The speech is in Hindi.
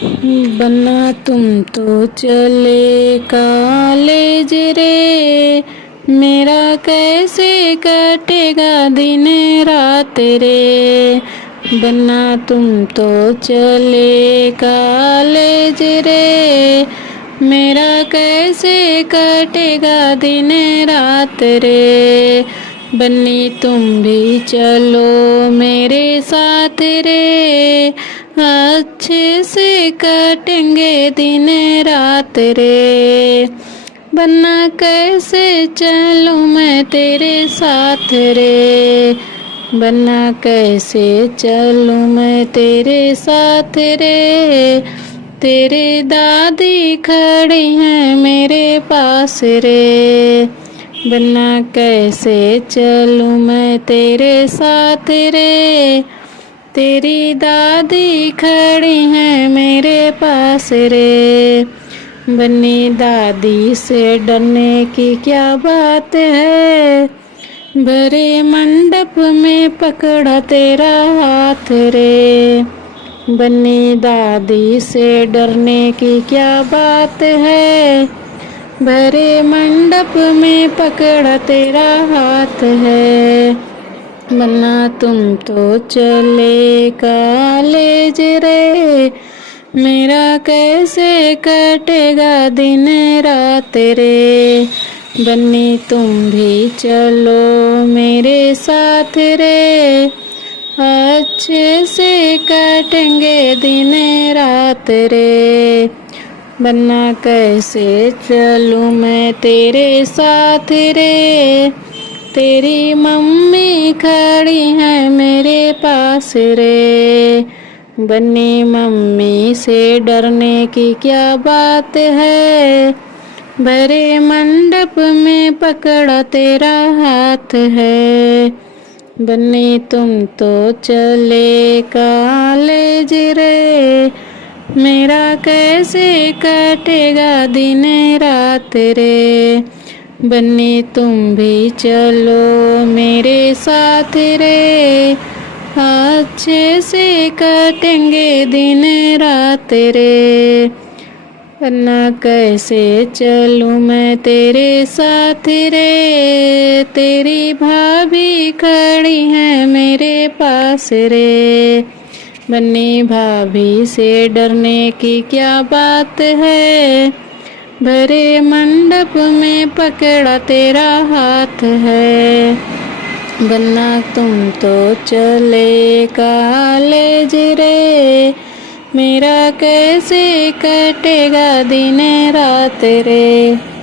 बन्ना तुम तो चले कॉलेज रे, मेरा कैसे कटेगा दिन रात रे। बन्ना तुम तो चले कॉलेज रे, मेरा कैसे कटेगा दिन रात रे। बन्नी तुम भी चलो मेरे साथ रे, अच्छे से कटेंगे दिन रात रे। बन्ना कैसे चलूं मैं तेरे साथ रे, बन्ना कैसे चलूं मैं तेरे साथ रे। तेरे दादी खड़ी हैं मेरे पास रे, बन्ना कैसे चलूं मैं तेरे साथ रे। तेरी दादी खड़ी हैं मेरे पास रे। बन्नी दादी से डरने की क्या बात है, भरे मंडप में पकड़ा तेरा हाथ रे। बन्नी दादी से डरने की क्या बात है, भरे मंडप में पकड़ा तेरा हाथ है। बन्ना तुम तो चले कॉलेज रे, मेरा कैसे कटेगा दिन रात रे। बन्नी तुम भी चलो मेरे साथ रे, अच्छे से कटेंगे दिन रात रे। बन्ना कैसे चलूं मैं तेरे साथ रे, तेरी मम्मी खड़ी है मेरे पास रे। बन्नी मम्मी से डरने की क्या बात है, भरे मंडप में पकड़ा तेरा हाथ है। बन्नी तुम तो चले कॉलेज रे, मेरा कैसे कटेगा दिन रात रे। बन्नी तुम भी चलो मेरे साथ रे, अच्छे से कटेंगे दिन रात रे। बन्ना कैसे चलूं मैं तेरे साथ रे, तेरी भाभी खड़ी है मेरे पास रे। बन्नी भाभी से डरने की क्या बात है, भरे मंडप में पकड़ा तेरा हाथ है। बन्ना तुम तो चले कॉलेज रे, मेरा कैसे कटेगा दिन रात रे।